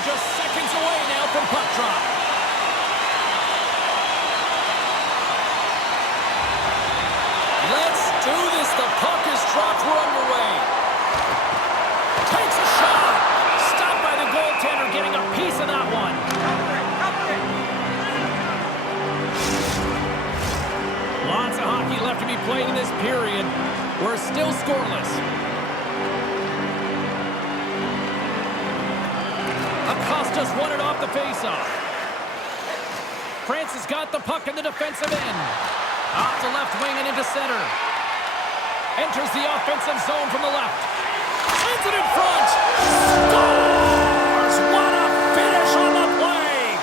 We're just seconds away now from puck drop. Let's do this. The puck is dropped. We're underway. Takes a shot. Stopped by the goaltender, getting a piece of that one. Lots of hockey left to be played in this period. We're still scoreless. Acosta's won it off the faceoff. France has got the puck in the defensive end. Off the left wing and into center. Enters the offensive zone from the left. Sends it in front. Scores! What a finish on the play!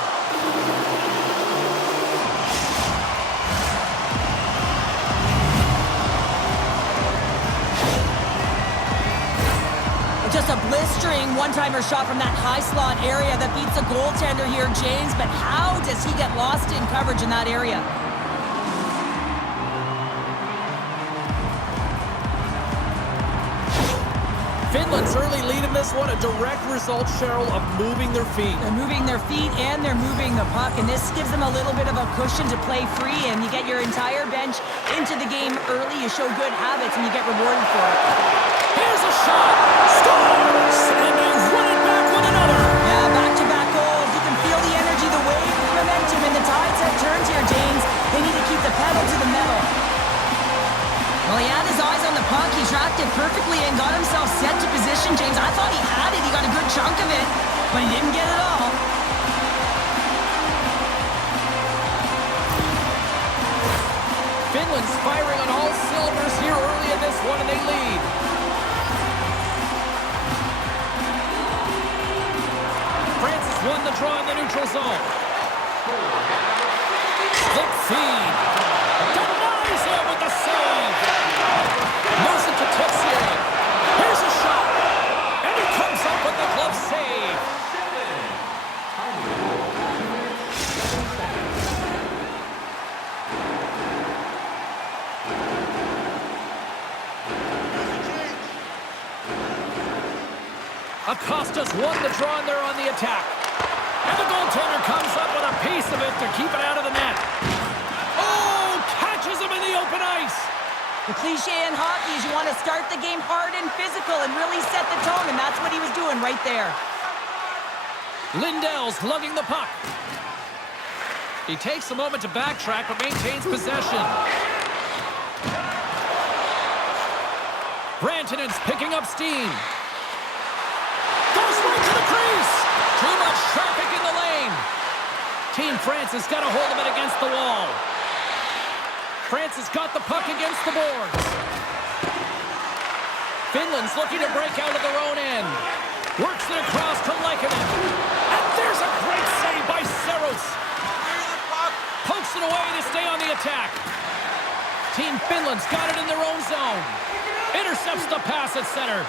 Just a blistering one-timer shot from that high slot area that beats the goaltender here, James. But how does he get lost in coverage in that area? Finland's early lead in this one, a direct result, Cheryl, of moving their feet. They're moving their feet and they're moving the puck, and this gives them a little bit of a cushion to play free, and you get your entire bench into the game early. You show good habits, and you get rewarded for it. Here's a shot. Scores! And they run it back with another. Yeah, back-to-back goals. You can feel the energy, the wave, the momentum, and the tides have turned here, James. They need to keep the pedal to the metal. Well, he had his eyes on the puck. He tracked it perfectly and got himself set to position, James. I thought he had it. He got a good chunk of it, but he didn't get it all. Finland's firing on all cylinders here early in this one, and they lead. France has won the draw in the neutral zone. Slick feed. Denies him with the save. Moves it to Texier. Here's a shot. And he comes up with the glove save. Acosta's won the draw, and they're on the attack. And the goaltender comes up with a piece of it to keep it out of the net. Oh, catches him in the open ice. The cliche in hockey is you want to start the game hard and physical and really set the tone, and that's what he was doing right there. Lindell's lugging the puck. He takes a moment to backtrack, but maintains possession. Rantanen's picking up steam. Goes right to the crease. Too much traffic in the lane. Team France has got a hold of it against the wall. France has got the puck against the boards. Finland's looking to break out of their own end. Works it across to Leikonen. And there's a great save by Saros. Pokes it away to stay on the attack. Team Finland's got it in their own zone. Intercepts the pass at center.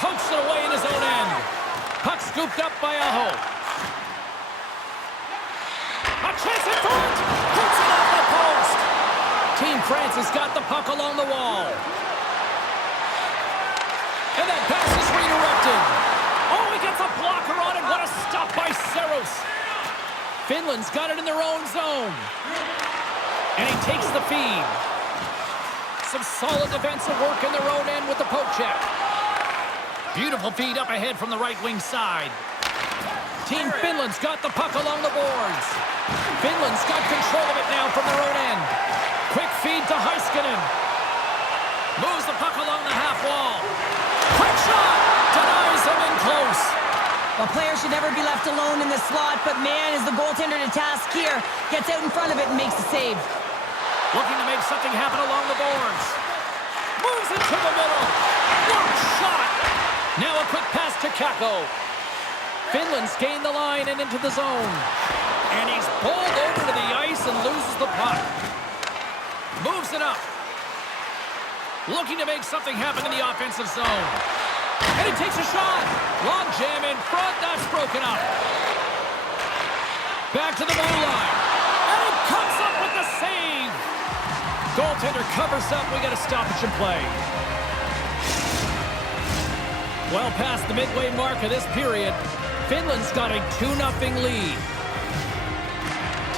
Pokes it away in his own end. Puck scooped up by Aho. A chance in front. Puts it off the post. Team France has got the puck along the wall. And that pass is redirected. Oh, he gets a blocker on it. What a stop by Saros. Finland's got it in their own zone. And he takes the feed. Some solid defensive work in their own end with the poke check. Beautiful feed up ahead from the right wing side. Team Finland's got the puck along the boards. Finland's got control of it now from their own end. Quick feed to Heiskanen. Moves the puck along the half wall. Quick shot! Denies him in close. A player should never be left alone in the slot, but man, is the goaltender to task here. Gets out in front of it and makes the save. Looking to make something happen along the boards. Moves it to the middle. What a shot! Now a quick pass to Kakko. Finland's gained the line and into the zone. And he's bowled over to the ice and loses the puck. Moves it up. Looking to make something happen in the offensive zone. And he takes a shot. Long jam in front. That's broken up. Back to the blue line. And he comes up with the save. Goaltender covers up. We got a stoppage in play. Well past the midway mark of this period. Finland's got a 2-0 lead.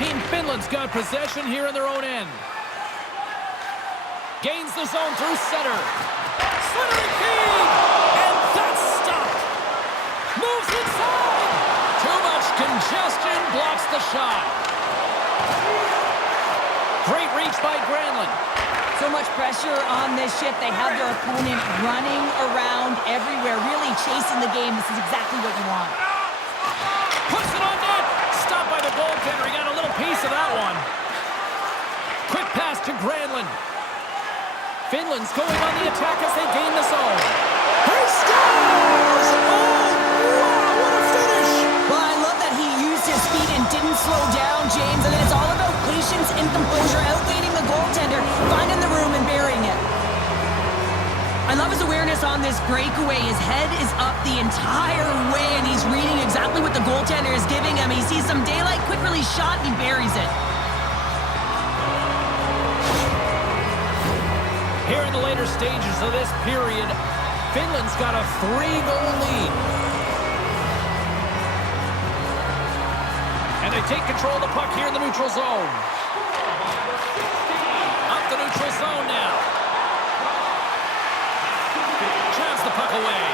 Team Finland's got possession here in their own end. Gains the zone through center. Slithering feed! And that's stopped! Moves inside! Too much congestion blocks the shot. Great reach by Granlund. So much pressure on this shift. They have their opponent running around everywhere, really chasing the game. This is exactly what you want. Puts it on net. Stopped by the goaltender. He got a little piece of that one. Quick pass to Granlund. Finland's going on the attack as they gain the zone. He scores! Oh, wow, what a finish! Well, I love that he used his speed and didn't slow down, James. And then it's all about patience and composure, outweighing the goaltender, finding the room and burying it. I love his awareness on this breakaway. His head is up the entire way, and he's reading exactly what the goaltender is giving him. He sees some daylight, quick release shot, and he buries it. Here in the later stages of this period, Finland's got a 3-goal lead. And they take control of the puck here in the neutral zone. Up the neutral zone now. Drives the puck away.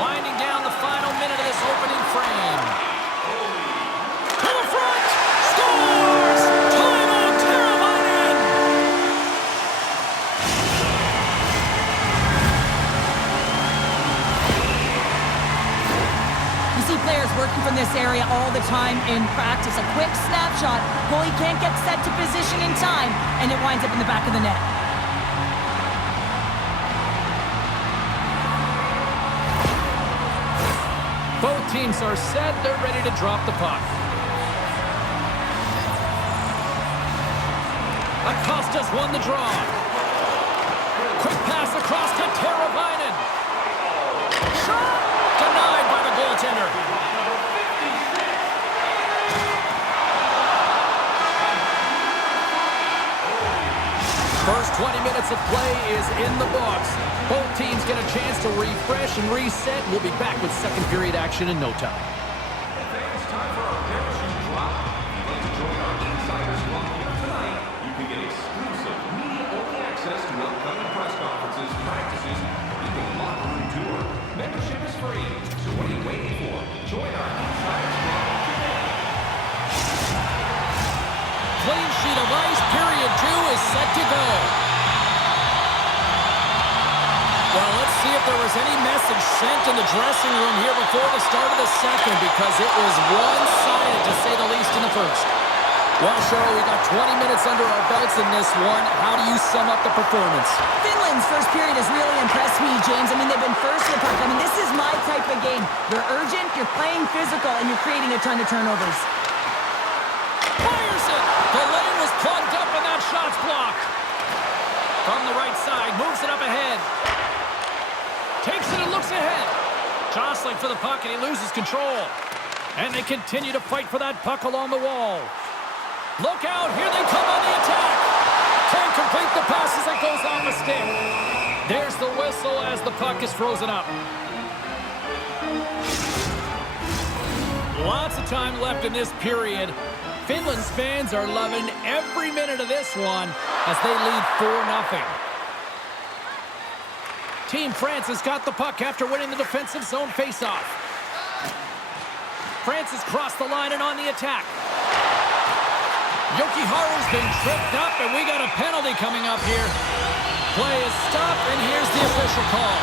Winding down the final minute of this opening frame. To the front! Scores! Time on Teravainen! You see players working from this area all the time in practice. A quick snapshot. Goalie can't get set to position in time, and it winds up in the back of the net. Both teams are set. They're ready to drop the puck. Acosta's won the draw. Quick pass across to Teravainen. Shot! Denied by the goaltender. First 20 minutes of play is in the books. Both teams get a chance to refresh and reset. We'll be back with second period action in no time. It's time for our parachute drop. If you'd like to join our Insiders Club here tonight, you can get exclusive media-only access to upcoming press conferences, practices, or even a locker room tour. Membership is free, so what are you waiting for? Join our Insiders Club today. Clean sheet of ice. Period 2 is set to go. Well, let's see if there was any message sent in the dressing room here before the start of the second, because it was one-sided, to say the least, in the first. Well, Cheryl, we got 20 minutes under our belts in this one. How do you sum up the performance? Finland's first period has really impressed me, James. I mean, they've been first in the puck. I mean, this is my type of game. You're urgent, you're playing physical, and you're creating a ton of turnovers. Fires it! The lane was plugged up, and that shot's blocked. From the right side, moves it up ahead. Takes it and looks ahead. Jostling for the puck, and he loses control. And they continue to fight for that puck along the wall. Look out, here they come on the attack. Can't complete the pass as it goes on the stick. There's the whistle as the puck is frozen up. Lots of time left in this period. Finland's fans are loving every minute of this one as they lead 4-0. Team France has got the puck after winning the defensive zone faceoff. France has crossed the line and on the attack. Jokiharu's been tripped up, and we got a penalty coming up here. Play is stopped, and here's the official call.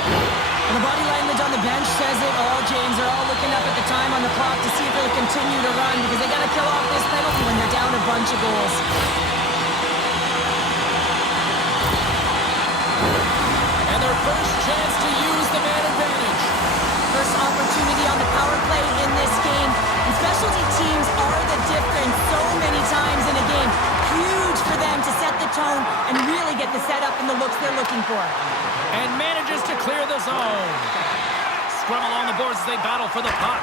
And the body language on the bench says it all, James. They're all looking up at the time on the clock to see if they'll continue to run, because they got to kill off this penalty when they're down a bunch of goals. And their first chance to use the man advantage. First opportunity on the power play in this game. And specialty teams are the difference so many times in a game. Huge for them to set the tone and really get the setup and the looks they're looking for. And manages to clear the zone. Scrum along the boards as they battle for the puck.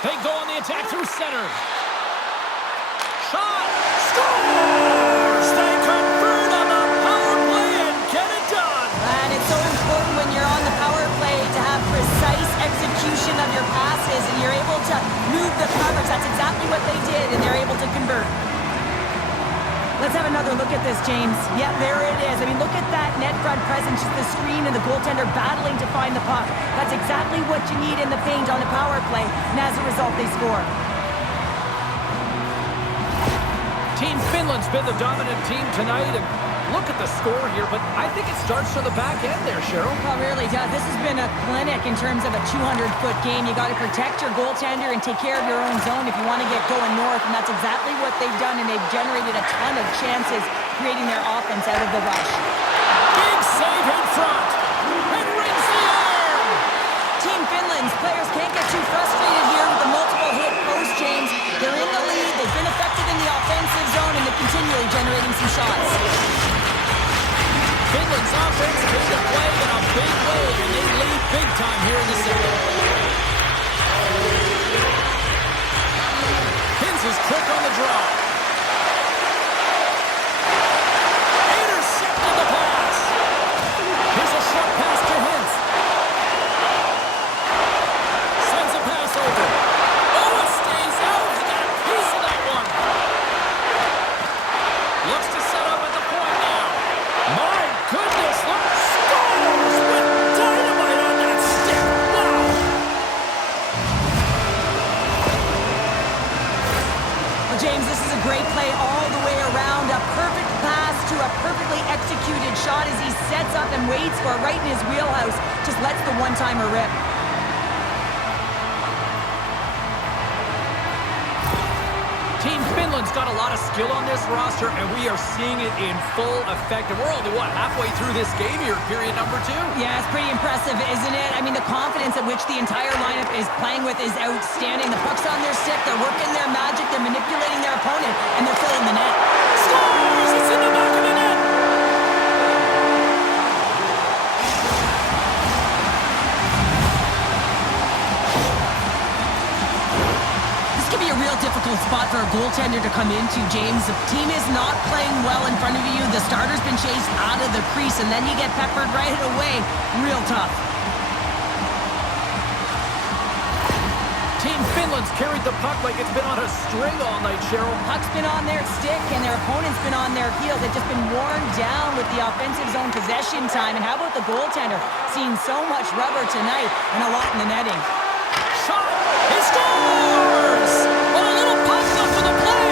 They go on the attack through center. Shot! Scores! They convert on the power play and get it done! And it's so important when you're on the power play to have Let's have another look at this, James. Yeah, there it is. I mean, look at that net front presence, just the screen and the goaltender battling to find the puck. That's exactly what you need in the paint on a power play, and as a result, they score. Team Finland's been the dominant team tonight, and look at the score here, but I think it starts from the back end there, Cheryl. Well, it really does. This has been a clinic in terms of a 200-foot game. You got to protect your goaltender and take care of your own zone if you want to get going north, and that's exactly what they've done, and they've generated a ton of chances creating their offense out of the rush. Big save in front, and rings the iron! Team Finland's players can't get too frustrated here with the multiple hit post, James. They're in the lead, they've been effective in the offensive zone, and they're continually generating some shots. Finland's offense came to play in a big way, and they lead big time here in the second. Hintz is quick on the draw. Intercepted the pass. Here's a short pass to Hintz. Sends a pass over. Oh, it stays out. He got a piece of that one. Looks to set up at the point now. My goodness, look, scores with dynamite on that stick. Wow. Well, James, this is a great play all the way around. A perfect pass to a perfectly executed shot as he sets up and waits for it right in his wheelhouse. Just lets the one-timer rip. Team Finland's got a lot of skill on this roster, and we are seeing it in full effect. And we're only, halfway through this game here, period number 2? Yeah, it's pretty impressive, isn't it? I mean, the confidence at which the entire lineup is playing with is outstanding. The puck's on their stick, they're working their magic, they're manipulating their opponent, and they're filling the net. Scores! It's in the back of the net! A real difficult spot for a goaltender to come into, James. The team is not playing well in front of you. The starter's been chased out of the crease, and then you get peppered right away. Real tough. Team Finland's carried the puck like it's been on a string all night, Cheryl. Puck's been on their stick, and their opponent's been on their heels. They've just been worn down with the offensive zone possession time. And how about the goaltender? Seeing so much rubber tonight and a lot in the netting. Shot! He scores! Well, a little pop up for the play!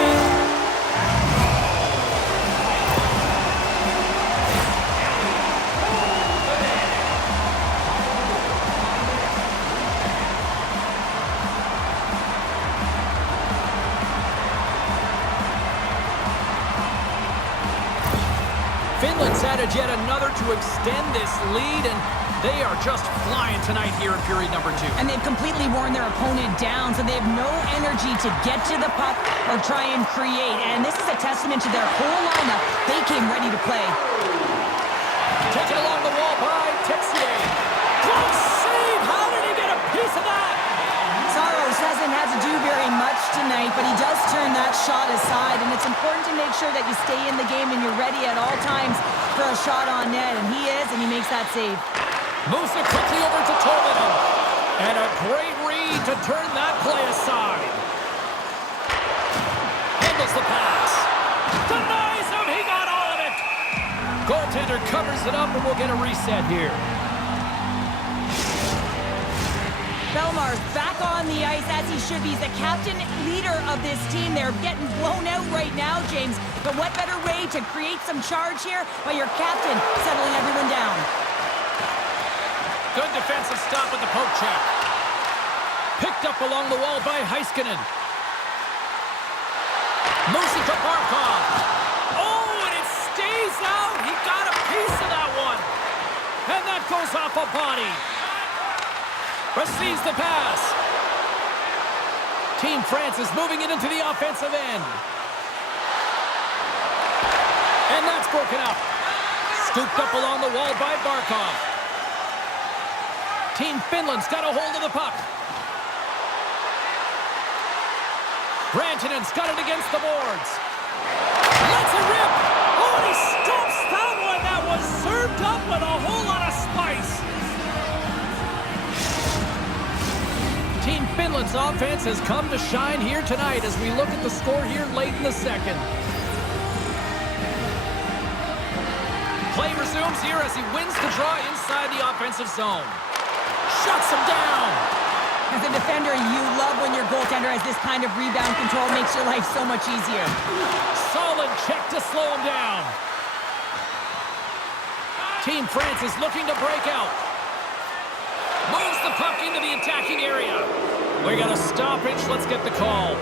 Finland's added yet another to extend this lead, and they are just flying tonight here in period number 2. And they've completely worn their opponent down, so they have no energy to get to the puck or try and create. And this is a testament to their whole lineup. They came ready to play. Taken along the wall by Texier. Close save! How did he get a piece of that? Saros hasn't had to do very much tonight, but he does turn that shot aside. And it's important to make sure that you stay in the game and you're ready at all times for a shot on net. And he is, and he makes that save. Moves it quickly over to Tolvanen. And a great read to turn that play aside. Handles the pass. Denies him. He got all of it. Goaltender covers it up, and we'll get a reset here. Belmar's back on the ice as he should be. He's the captain leader of this team. They're getting blown out right now, James. But what better way to create some charge here by your captain settling everyone down? Good defensive stop with the poke check. Picked up along the wall by Heiskanen. Moves it to Barkov. Oh, and it stays out. He got a piece of that one. And that goes off a body. Receives the pass. Team France is moving it into the offensive end. And that's broken up. Scooped up along the wall by Barkov. Team Finland's got a hold of the puck. Rantanen's got it against the boards. Lets it rip. Oh, and he stops that one. That was served up with a whole lot of spice. Team Finland's offense has come to shine here tonight as we look at the score here late in the second. resumes here as he wins the draw inside the offensive zone. Shuts him down. As a defender, you love when your goaltender has this kind of rebound control. Makes your life so much easier. Solid check to slow him down. Team France is looking to break out. Moves the puck into the attacking area. We got a stoppage. Let's get the call.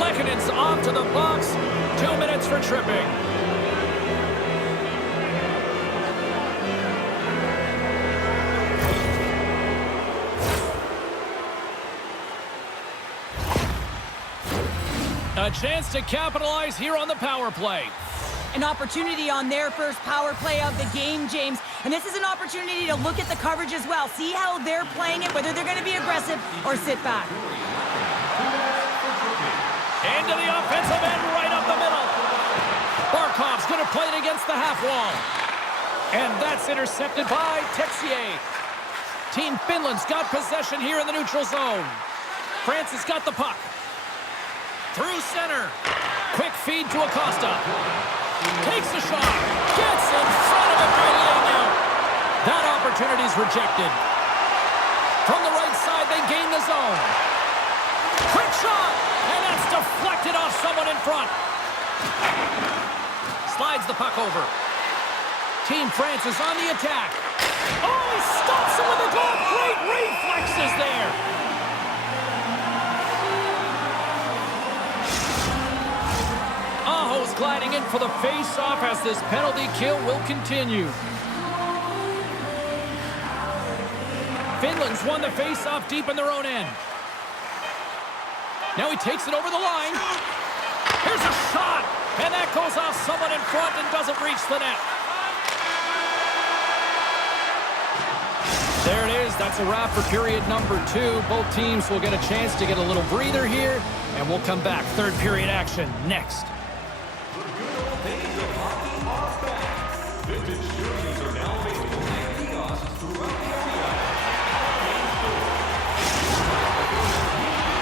Lekkonen's off to the box. 2 minutes for tripping. A chance to capitalize here on the power play. An opportunity on their first power play of the game, James. And this is an opportunity to look at the coverage as well. See how they're playing it, whether they're going to be aggressive or sit back. Into the offensive end, right up the middle. Barkov's going to play it against the half wall. And that's intercepted by Texier. Team Finland's got possession here in the neutral zone. France has got the puck. Through center. Quick feed to Acosta. Takes a shot. Gets in front of it by laying out. That opportunity's rejected. From the right side, they gain the zone. Quick shot. And that's deflected off someone in front. Slides the puck over. Team France is on the attack. Oh, he stops him with a glove. Great reflexes there. Aho's gliding in for the face-off as this penalty kill will continue. Finland's won the face-off deep in their own end. Now he takes it over the line. Here's a shot, and that goes off someone in front and doesn't reach the net. There it is. That's a wrap for period number 2. Both teams will get a chance to get a little breather here, and we'll come back. Third period action next.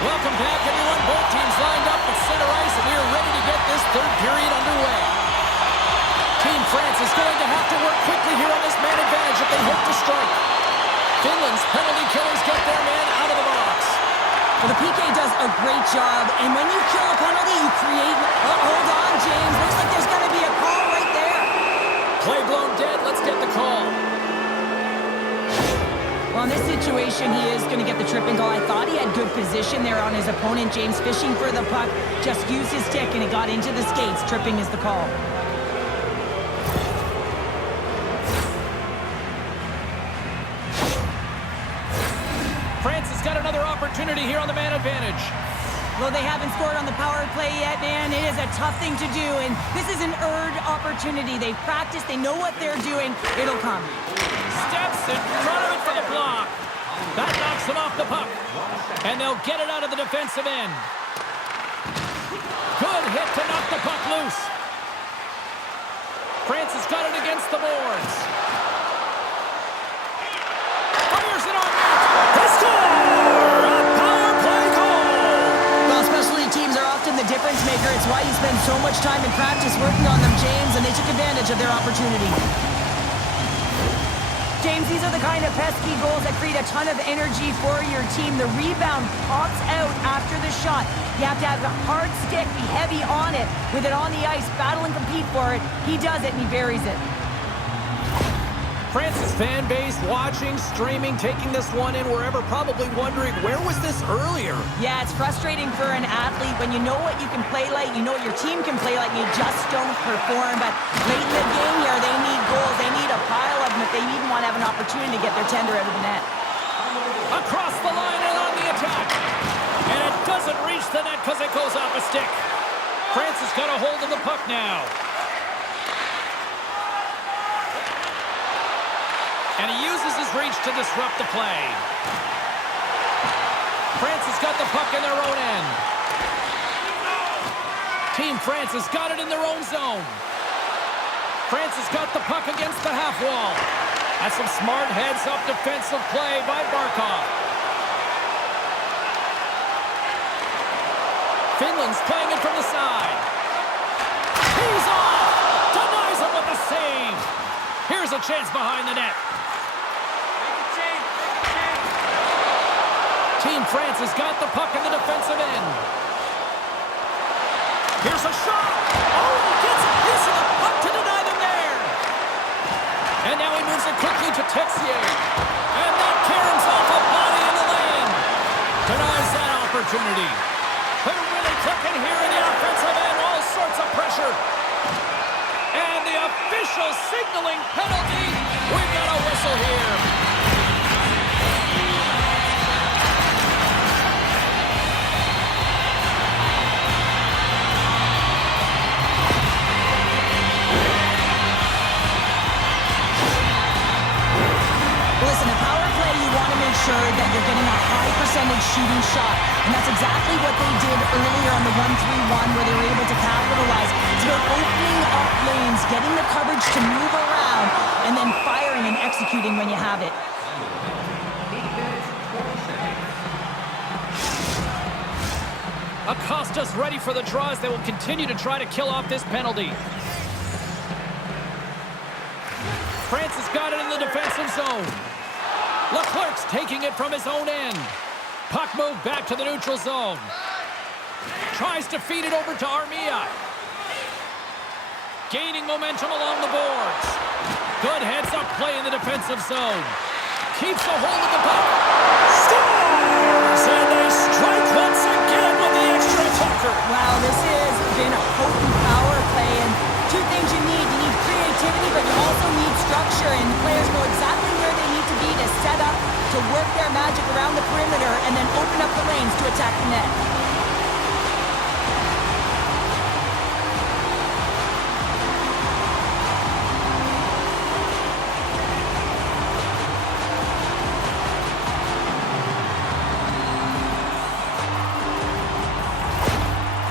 Welcome back, everyone. Both teams lined up at center ice, and we are ready to get this third period underway. Team France is going to have to work quickly here on this man advantage if they hope to strike. Finland's penalty killers get their man out of the box. Well, the PK does a great job, and when you kill a penalty, you create... Oh, hold on, James. Looks like there's going to be a call right there. Play blown dead. Let's get the call. Well, in this situation, he is going to get the tripping goal. I thought he had good position there on his opponent. James fishing for the puck, just used his stick, and it got into the skates. Tripping is the call. France has got another opportunity here on the man advantage. Well, they haven't scored on the power play yet, man. It is a tough thing to do, and this is an earned opportunity. They've practiced. They know what they're doing. It'll come. Steps in front of it for the block. That knocks him off the puck. And they'll get it out of the defensive end. Good hit to knock the puck loose. France has got it against the boards. Fires it on net. They score! A power play goal! Well, specialty teams are often the difference maker. It's why you spend so much time in practice working on them, James, and they took advantage of their opportunity. James, these are the kind of pesky goals that create a ton of energy for your team. The rebound pops out after the shot. You have to have a hard stick, be heavy on it, with it on the ice, battle and compete for it. He does it, and he buries it. France's fan base watching, streaming, taking this one in wherever, probably wondering, where was this earlier? Yeah, it's frustrating for an athlete when you know what you can play like, you know what your team can play like, and you just don't perform. But late in the game here, they need goals. They need a pile of them if they even want to have an opportunity to get their tender out of the net. Across the line and on the attack. And it doesn't reach the net because it goes off a stick. France has got a hold of the puck now. And he uses his reach to disrupt the play. France has got the puck in their own end. Team France has got it in their own zone. France has got the puck against the half wall. That's some smart heads-up defensive play by Barkov. Finland's playing it from the side. He's off! Denies him with chance behind the net. Team France has got the puck in the defensive end. Here's a shot. Oh, he gets a piece of the puck to deny them there. And now he moves it quickly to Texier. And that caroms off a body in the lane. Denies that opportunity. They're really clicking here in the offensive end. All sorts of pressure. And the official signaling penalty. We've got a whistle here. Listen, a power play, you want to make sure that you're getting a high percentage shooting shot. And that's exactly what they did earlier on the 1-3-1 where they were able to capitalize. It's about opening up lanes, getting the coverage to move around, and then firing and executing when you have it. Acosta's ready for the draws. They will continue to try to kill off this penalty. France has got it in the defensive zone. Leclerc's taking it from his own end. Puck moved back to the neutral zone. Tries to feed it over to Armia. Gaining momentum along the boards. Good heads-up play in the defensive zone. Keeps a hold of the puck. Scores! And they strike once again with the extra attacker. Wow, this has been a potent power play. And two things you need. You need creativity, but you also need structure. And the players know exactly where they need to be to set up, to work their magic around the perimeter, and then open up the lanes to attack the net.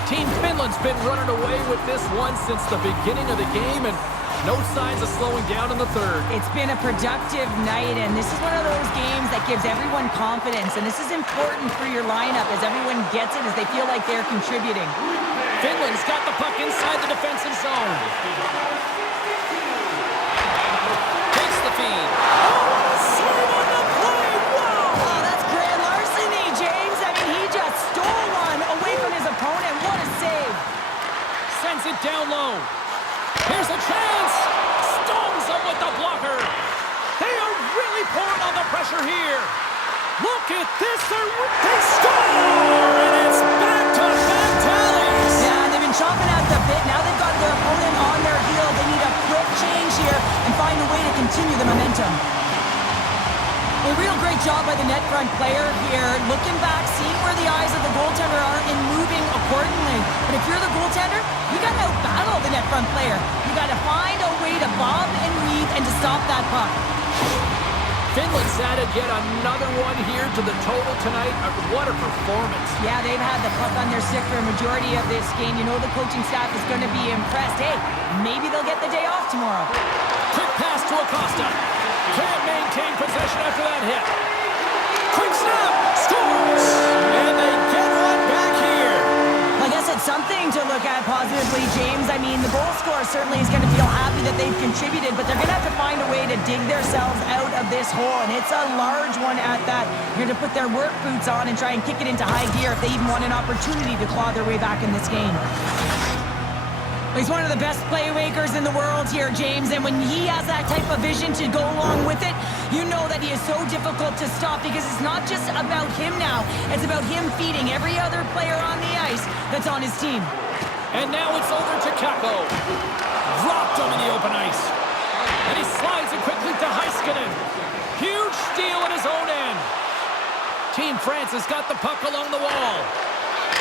Team Finland's been running away with this one since the beginning of the game, and no signs of slowing down in the third. It's been a productive night, and this is one of those games that gives everyone confidence, and this is important for your lineup as everyone gets it, as they feel like they're contributing. Finland's got the puck inside the defensive zone. Takes the feed. Oh, save on the play! Wow! Oh, that's grand larceny, James. I mean, he just stole one away from his opponent. What a save. Sends it down low. Here's a chance. Stones him with the blocker. They are really pouring on the pressure here. Look at this. They score! And it's back-to-back tallies. Yeah, they've been chomping at the bit. Now they've got their opponent on their heel. They need a quick change here and find a way to continue the momentum. A real great job by the net front player here, looking back, seeing where the eyes of the goaltender are, and moving accordingly. But if you're the goaltender, you got to outbattle the net front player. You got to find a way to bob and weave and to stop that puck. Finland's added yet another one here to the total tonight. What a performance. Yeah, they've had the puck on their stick for a majority of this game. You know the coaching staff is going to be impressed. Hey, maybe they'll get the day off tomorrow. Quick pass to Acosta. Can't maintain possession after that hit. Quick snap. Scores! And they get one back here. I guess it's something to look at positively, James. I mean, the goal scorer certainly is going to feel happy that they've contributed, but they're going to have to find a way to dig themselves out of this hole, and it's a large one at that. They're going to put their work boots on and try and kick it into high gear if they even want an opportunity to claw their way back in this game. He's one of the best playmakers in the world here, James, and when he has that type of vision to go along with it, you know that he is so difficult to stop because it's not just about him now. It's about him feeding every other player on the ice that's on his team. And now it's over to Kakko. Dropped him in the open ice. And he slides it quickly to Heiskanen. Huge steal at his own end. Team France has got the puck along the wall.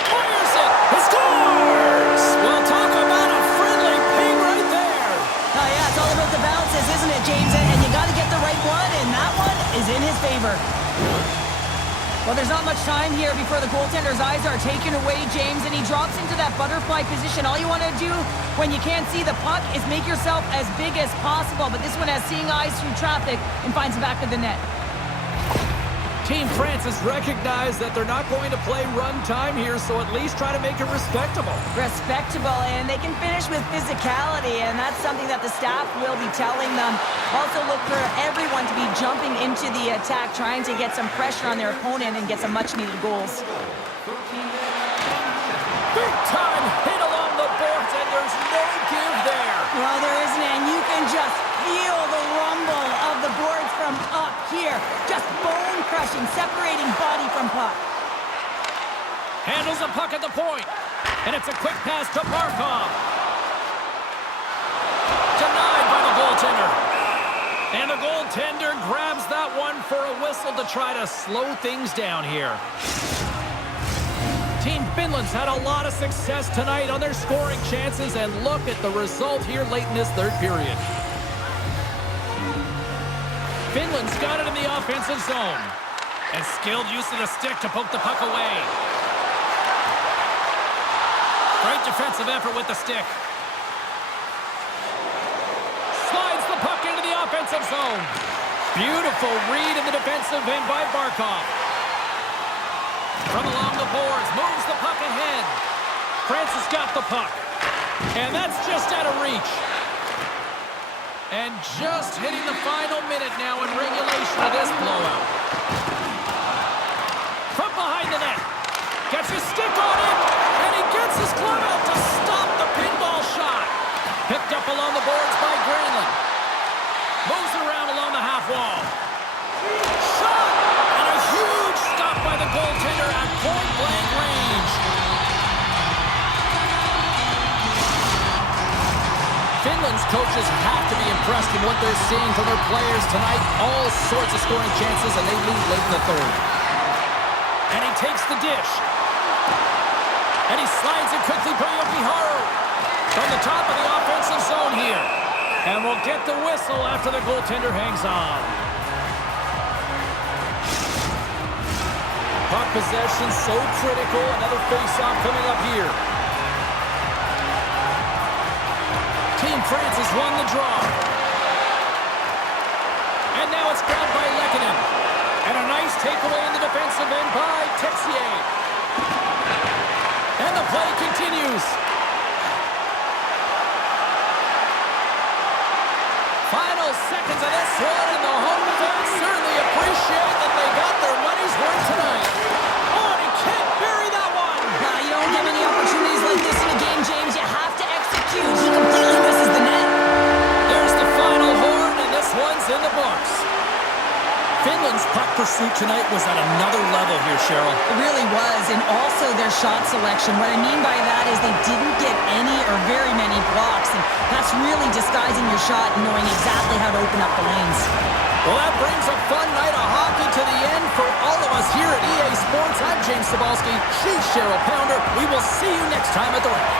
Fires it! He scores! Well, talk about a friendly ping right there. Oh, yeah, it's all about the bounces, isn't it, James? And you got to get the right one, and that one is in his favor. Well, there's not much time here before the goaltender's eyes are taken away, James, and he drops into that butterfly position. All you want to do when you can't see the puck is make yourself as big as possible, but this one has seeing eyes through traffic and finds the back of the net. Team France has recognized that they're not going to play run time here, so at least try to make it respectable. Respectable, and they can finish with physicality, and that's something that the staff will be telling them. Also look for everyone to be jumping into the attack, trying to get some pressure on their opponent and get some much-needed goals. Big time hit along the boards, and there's no give there. Well, there isn't, and you can just feel the rumble of the boards from up here. Just bone-crushing, separating body from puck. Handles the puck at the point, and it's a quick pass to Barkov. Denied by the goaltender. And the goaltender grabs that one for a whistle to try to slow things down here. Team Finland's had a lot of success tonight on their scoring chances, and look at the result here late in this third period. Finland's got it in the offensive zone. And skilled use of the stick to poke the puck away. Great defensive effort with the stick. Slides the puck into the offensive zone. Beautiful read in the defensive end by Barkov. From along the boards, moves the puck ahead. France has got the puck. And that's just out of reach. And just hitting the final minute now in regulation of this blowout. From behind the net. Gets his stick on it. And he gets his glove out to stop the pinball shot. Picked up along the boards by Granlund. Moves around along the half wall. Shot! And a huge stop by the goaltender at point-blank range. Finland's coaches have to be impressed in what they're seeing from their players tonight. All sorts of scoring chances, and they lead late in the third. And he takes the dish. And he slides it quickly by Yokiharu. From the top of the offensive zone here. And we'll get the whistle after the goaltender hangs on. Puck possession so critical. Another face-off coming up here. Team France has won the draw. And now it's grabbed by Lehkonen. And a nice takeaway in the defensive end by Texier. And the play continues. Final seconds of this one, and the home fans certainly appreciate that they got their money's worth tonight. Oh, and he can't bury that one. You don't get many opportunities like this in a game, James. You have to execute. He completely misses the net. There's the final horn, and this one's in the books. Finland's puck pursuit tonight was at another level here, Cheryl. It really was, and also their shot selection. What I mean by that is they didn't get any or very many blocks, and that's really disguising your shot and knowing exactly how to open up the lanes. Well, that brings a fun night of hockey to the end for all of us here at EA Sports. I'm James Cebulski. She's Cheryl Pounder. We will see you next time at the rink.